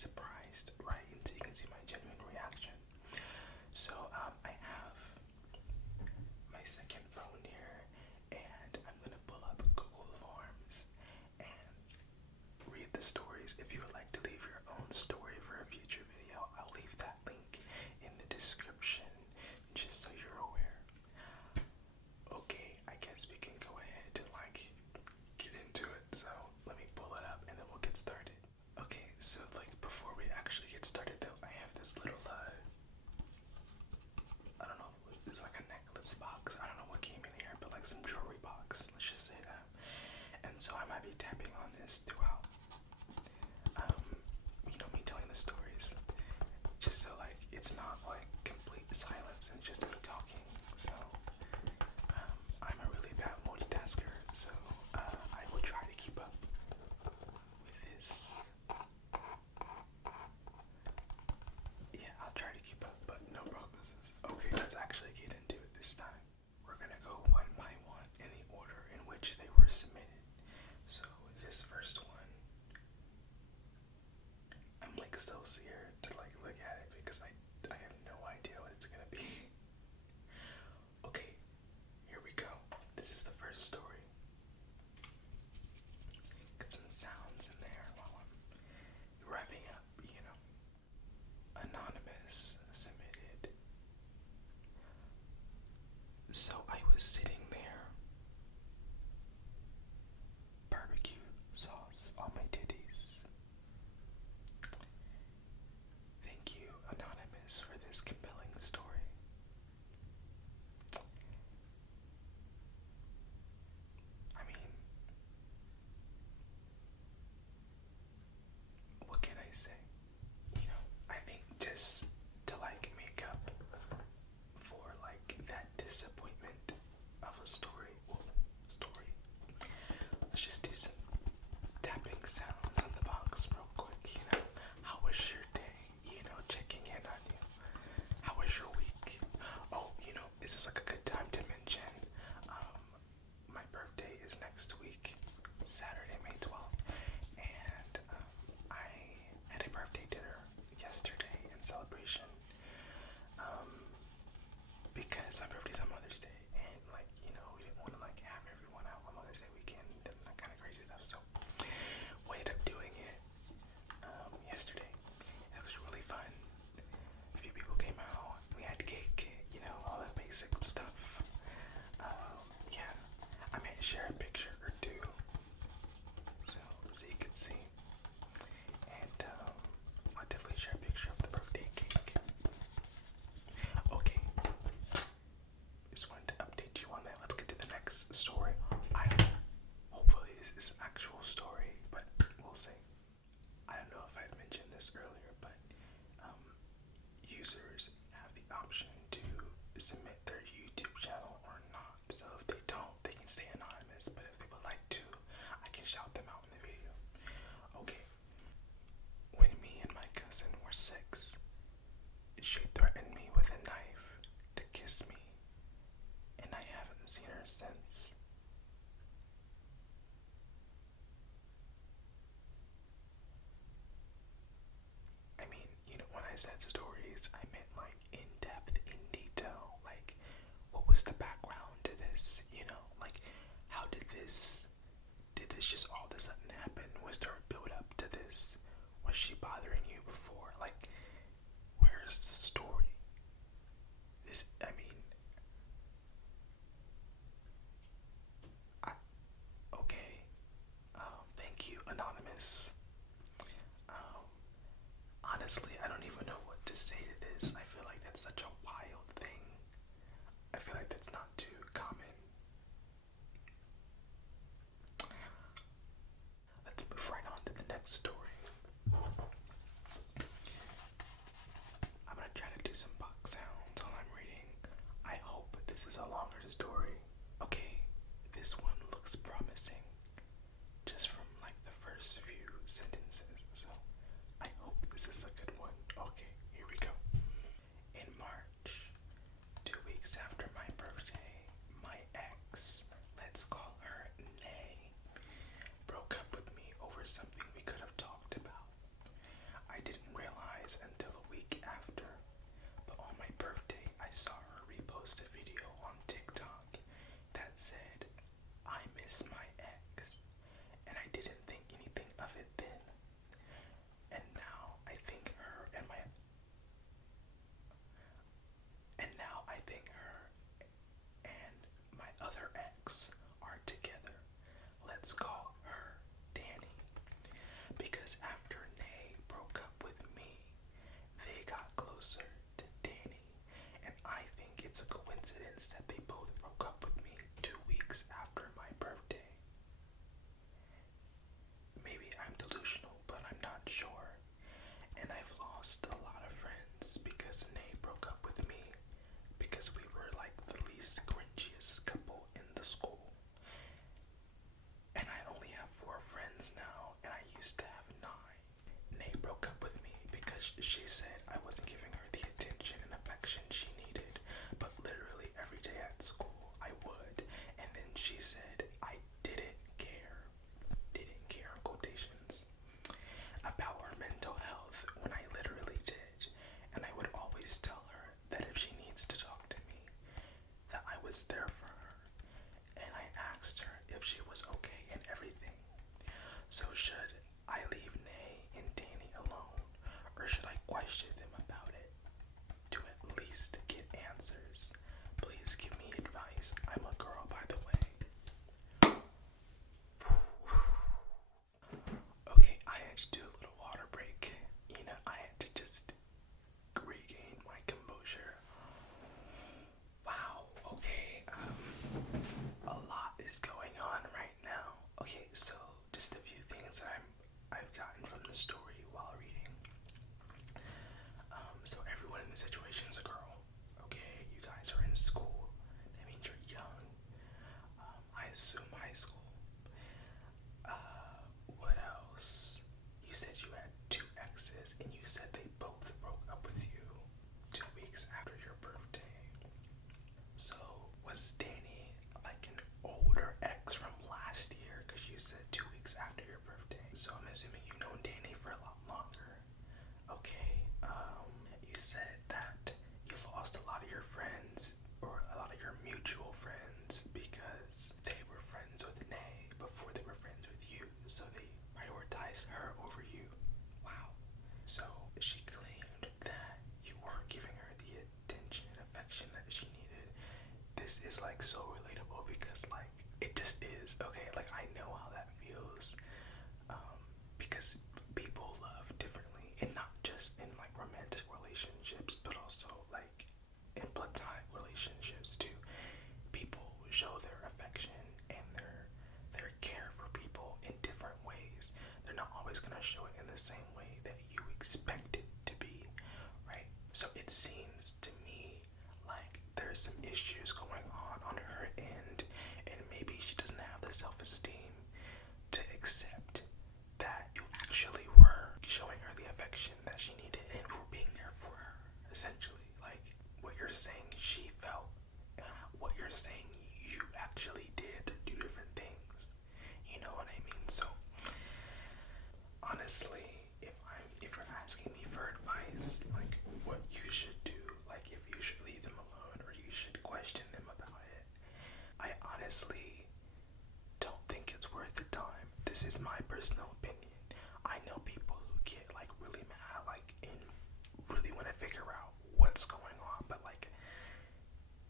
surprised, right? Until you can see my genuine reaction. So I have my second phone here, and I'm gonna pull up Google Forms and read the stories. If you would like to leave your own story for a future video, I'll leave that link in the description, just so you're aware. Okay, I guess we can go ahead and get into it. So let me pull it up and then we'll get started. Okay, so before we actually get started though, I have this little I don't know, it's like a necklace box. I don't know what came in here, but some jewelry box. Let's just say that. And so I might be tapping on this throughout. Me telling the stories, just so it's not complete silence and just me talking. So I'm a really bad multitasker, so I will try to keep up with this. Yeah, I'll try to keep up, but no promises. Okay, let's actually get into it this time. We're gonna go one by one in the order in which they were submitted. So this first one, I'm so scared to look at it because I have no idea what it's gonna be. Okay, here we go. This is the first story. Get some sounds in there while I'm wrapping up, Anonymous submitted. So I was sitting there, barbecue sauce on my titties. Thank you, Anonymous, for this compelling story. I mean, what can I say? I think just to make up for that disappointment of a story. Let's just do some tapping sounds on the box real quick. How was your day? Checking in on you. How was your week? Oh, is this a good time to mention? My birthday is next week, Saturday, May 12th, and I had a birthday dinner yesterday in celebration. Because my birthday's on Mother's Day, and we didn't want to have everyone out on Mother's Day weekend and that kind of crazy stuff. So we ended up doing it yesterday. It was really fun. A few people came out. We had cake, all that basic stuff. Yeah, I might share a picture or two so you can see. And I'll definitely share a picture of the birthday cake. Okay. Just wanted to update you on that. Let's get to the next story. Hopefully this is an actual story, but we'll see. I don't know if I've mentioned this earlier, but users have the option to submit their YouTube channel or not. So if they don't, they can stay anonymous, but if they would like to, I can shout them out in the video. Okay. When me and my cousin were 6, she threatened me with a knife to kiss me, and I haven't seen her since. I mean, when I said stories, I meant in depth, in detail. What was the background to this? How did this just all of a sudden happen? Was there a build up to this? Was she bothering you before? Where's the story? Okay. Thank you, Anonymous. Honestly, I don't even know what to say to this. I feel like that's such a wild thing. I feel like that's not too common. Let's move right on to the next story. I'm gonna try to do some box sounds while I'm reading. I hope this is a longer story. Okay, this one looks promising just from the first few sentences, so I hope this is a good one. Okay, here we go. In March, 2 weeks after my birthday, my ex, let's call her Nay, broke up with me over something we could have talked because after Nay broke up with me, they got closer to Danny, and I think it's a coincidence that they both broke up with me 2 weeks after my birthday. Maybe I'm delusional, but I'm not sure. And I've lost a lot of friends because Nay broke up with me because we were like the least cringiest couple in the school. And I only have 4 friends now, and I used to have 9. Nay broke up with me because she said I wasn't giving her the attention and affection she needed, but literally every day at school I would. And then she said I didn't care in quotations, about her mental health when I literally did. And I would always tell her that if she needs to talk to me, that I was there for her. And I asked her if she was okay and everything. So should I leave Nay and Danny alone, or should I question them about it to at least get answers? Please give me advice. I'm a girl, by the way. Okay, I had to do a little water break. I had to just regain my composure. Wow, okay, a lot is going on right now. Okay, so just a few things that I've gotten from the story while reading. So everyone in the situation is a girl. Okay, you guys are in school. That means you're young. I assume high school. What else? You said you had 2 exes, and you said they both broke up with you 2 weeks after your birthday. So was Danny like an older ex from last year? Because you said 2 weeks after your birthday. So I'm assuming you've known Danny for a lot longer. Okay. You said that you lost a lot of your friends, or a lot of your mutual friends, because they were friends with Nay before they were friends with you. So they prioritized her over you. Wow. So she claimed that you weren't giving her the attention and affection that she needed. This is like so relatable because like it just is. Okay, like I know how that feels. Because people love differently, and not just in like romantic relationships, but also like in platonic relationships too. People show their affection and their care for people in different ways. They're not always gonna show it in the same way that you expect it to be, right? So it seems to me like there's some issues going on her end, and maybe she doesn't have the self-esteem to accept that you actually were showing her the affection that she needed and were being there for her, essentially. Like, what you're saying she felt, and what you're saying you actually did are 2 different things. You know what I mean? So, honestly, if you're asking me for advice, like what you should do, like if you should leave them alone or you should question them about it, I honestly don't think it's worth the time. This is my personal opinion. I know people who get like really mad, like, and really want to figure out what's going on, but like,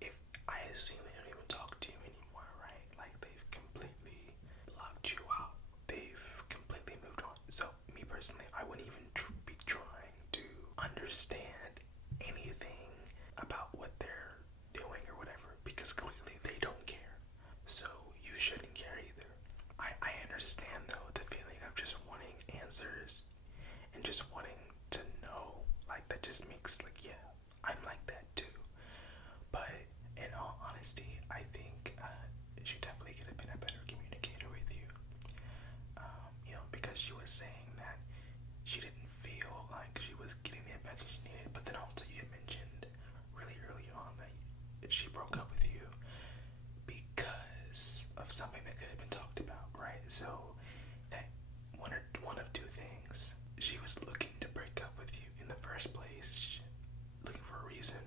if I assume they don't even talk to you anymore, right? Like they've completely blocked you out. They've completely moved on. So me personally, I wouldn't even be trying to understand anything about what they're doing or whatever, because clearly they don't care. So you shouldn't care either. I understand though the feeling of just wanting answers and just wanting to know. Like that just makes like, yeah, I'm like that too. But in all honesty, I think she definitely could have been a better communicator with you. Because she was saying that she didn't feel like she was getting the affection she needed, but then also you mentioned really early on that she broke up with you because of something that could have been talked about, right? So that one of 2 things. She was looking to break up with you in the first place, looking for a reason,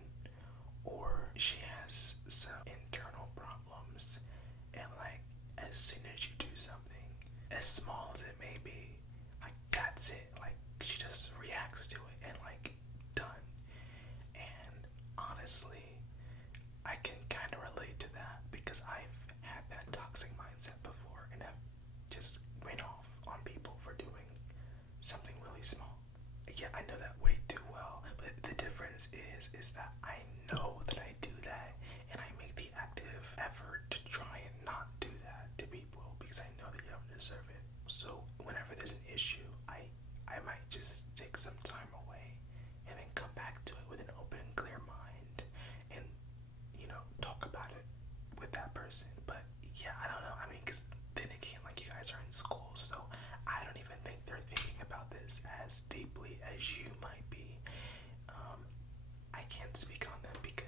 or she has some internal problems, and like as soon as you do something, as small as it may be, like that's it. Like she just reacts to it and like done. And honestly, I can kind of relate to that because I've had that toxic mindset before and have just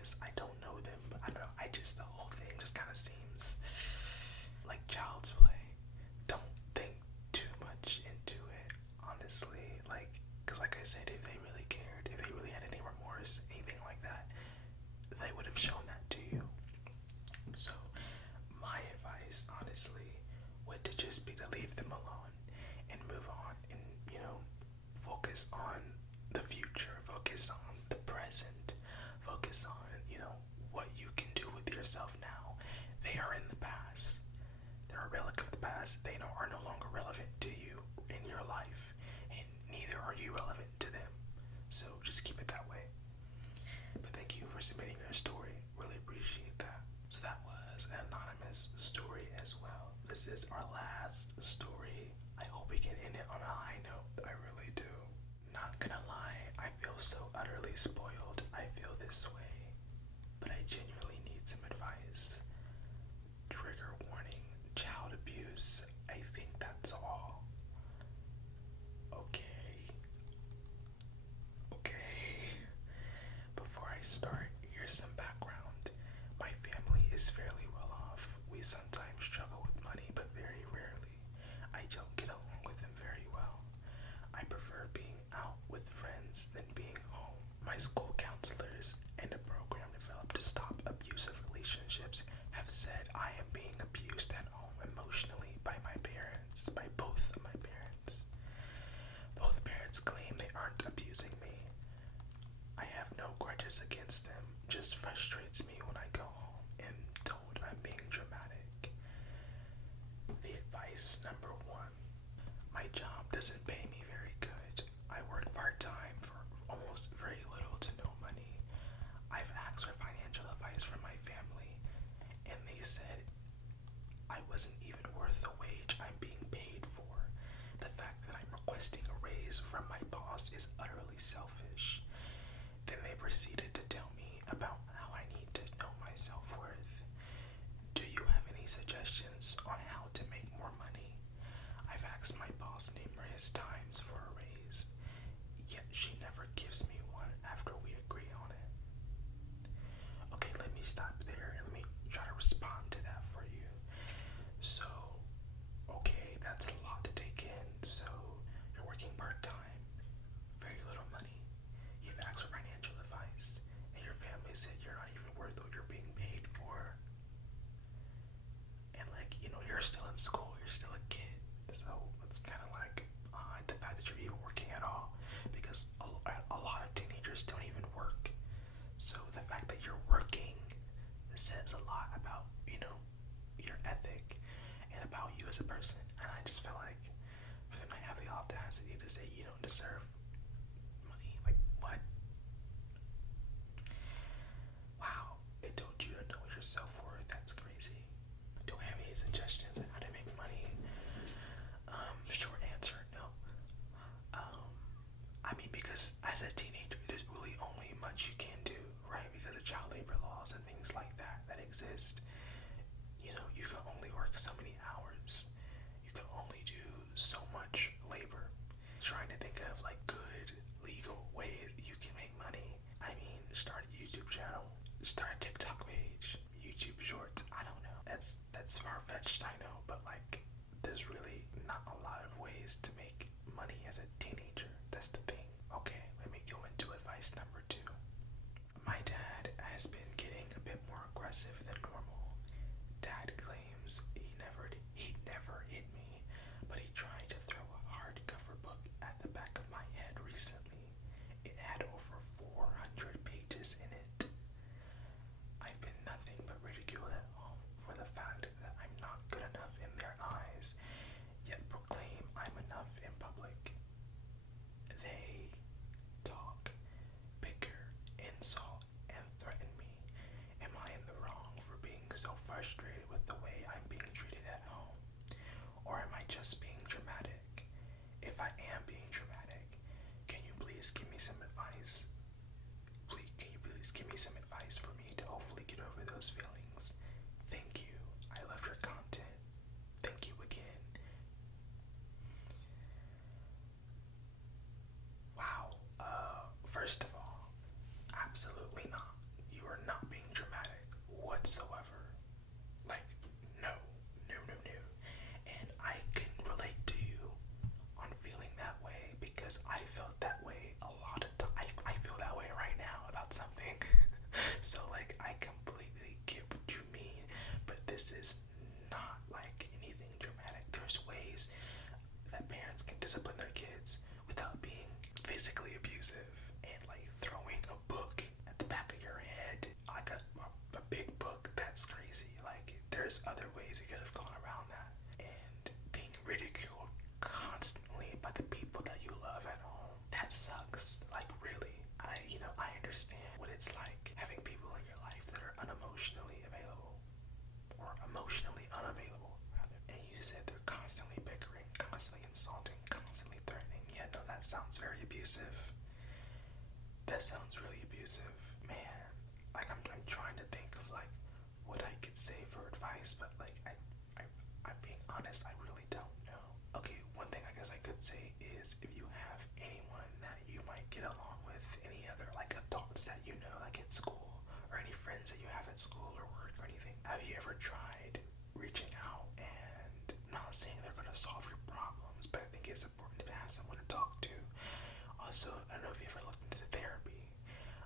because I don't know them, but I don't know. The whole thing just kind of seems like child's play. Don't think too much into it, honestly. Because like I said, if they really cared, if they really had any remorse, anything like that, they would have shown that to you. So, my advice, honestly, would to just be to leave them alone and move on and, focus on the future, focus on the present, focus on, what you can do with yourself now. They are in the past. They're a relic of the past. They are no longer relevant to you in your life, and neither are you relevant to them. So just keep it that way. But thank you for submitting your story. Really appreciate that. So that was an anonymous story as well. This is our last story. I hope we can end it on a high note. I really do. Not gonna lie, I feel so utterly spoiled. I feel this way. But I genuinely need some advice. Trigger warning, child abuse. I think that's all. Okay. Before I start, here's some background. My family is fairly well off. We sometimes struggle with money, but very rarely. I don't get along with them very well. I prefer being out with friends than being home. My school counselors and a program developed to stop abusive relationships have said I am being abused at home emotionally by my parents, by both of my parents. Both parents claim they aren't abusing me. I have no grudges against them, just frustrates me when I go home and told I'm being dramatic. The advice number 1. My job doesn't pay me very good. I work part-time for almost very little to no money. I've asked for financial advice from my family, and they said I wasn't even worth the wage I'm being paid for. The fact that I'm requesting a raise from my boss is utterly selfish. Then they proceeded to tell me about how I need to know my self-worth. Do you have any suggestions on how to make more money? I've asked my boss numerous times for a raise, yet she never gives me one after we agree on it. Okay, let me stop there and let me try to respond to that for you. So, okay, that's a lot to take in. So, you're working part-time, very little money. You've asked for financial advice, and your family said you're not even worth what you're being paid for. And you're still in school, you're still a kid. So it's kind of like odd the fact that you're even working at all, because a lot of teenagers don't even work. So the fact that you're working says a lot about, your ethic and about you as a person. And I just feel like for them to have the audacity to say you don't deserve money, like what? Wow, they told you to know your self-worth. That's crazy. Do I have any suggestions on how to make money? Short answer, no. Because as a teenager, there's really only much you can do, right? Because of child labor laws and things like that exist. You can only work so many hours. You can only do so much labor. Trying to think of good legal ways you can make money. Start a YouTube channel, start a TikTok page, YouTube shorts. I don't know. That's far-fetched, I know, but there's really not a lot of ways to make money as a teenager. That's the thing. Okay, let me go into advice number 2. My dad has been getting a bit more aggressive than normal. Dad claims he never hit me, but he tried to throw a hardcover book at the back of my head recently. It had over 400 pages in it. I've been nothing but ridiculed at home for the fact that I'm not good enough in their eyes, yet proclaim I'm enough in public. They talk, bicker, insult, and threaten me. Am I in the wrong for being so frustrated with the way I'm being treated at home? Or am I just being dramatic? If I am being dramatic, can you please give me some advice? Can you please give me some advice for me to hopefully get over those feelings? Thank you. I love your content. Thank you again. Wow. First of all, absolutely not. You are not That sounds really abusive, man. Like I'm trying to think of like what I could say for advice, but like I'm being honest, I really don't know. Okay, one thing I guess I could say is if you have anyone that you might get along with, any other like adults that you know, like at school, or any friends that you have at school or work or anything, have you ever tried reaching out and not saying they're gonna solve your problems, but I think it's important to have someone to talk to. Also, I don't know if you ever looked into therapy.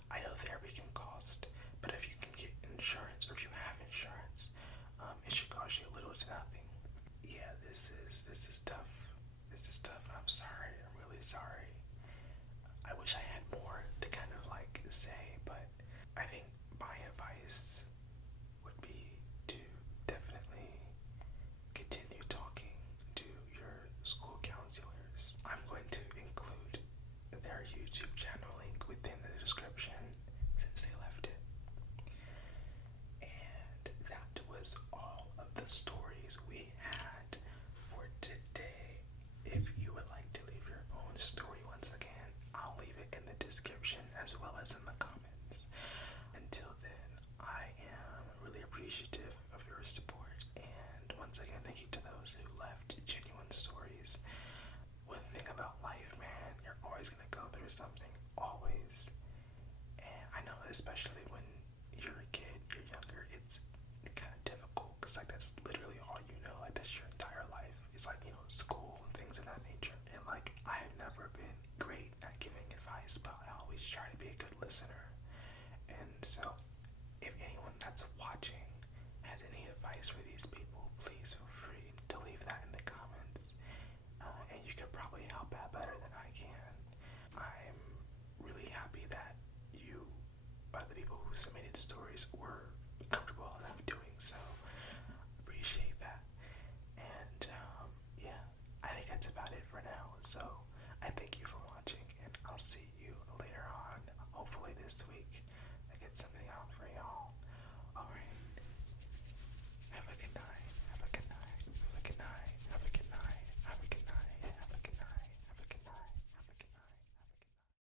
I know therapy can cost, but if you can get insurance or if you have insurance, it should cost you little to nothing. Yeah, this is tough. This is tough. I'm sorry. I'm really sorry. I wish I had more to kind of like say, but I think my advice would be to definitely continue talking to your school counselors. I'm going to include their YouTube channel link within the description since they left it. And that was all of the stories we had for today. If you would like to leave your own story once again, I'll leave it in the description as well as in the comments. Until then, I am really appreciative of your support, and once again, thank you to those who left genuine stories. One thing about life, man, you're always gonna go through something, always. And I know, especially when you're a kid, you're younger, it's kind of difficult because like that's literally all you know. Like that's your entire life. It's like school and things of that nature. And like I have never been great at giving advice, but I always try to be a good listener. And so, if anyone that's watching has any advice for these people, please feel free to leave that in the comments. And you could probably help out better than I can. I'm really happy that you, the people who submitted stories, were comfortable enough doing so. Appreciate that. And yeah, I think that's about it for now. So I thank you for watching, and I'll see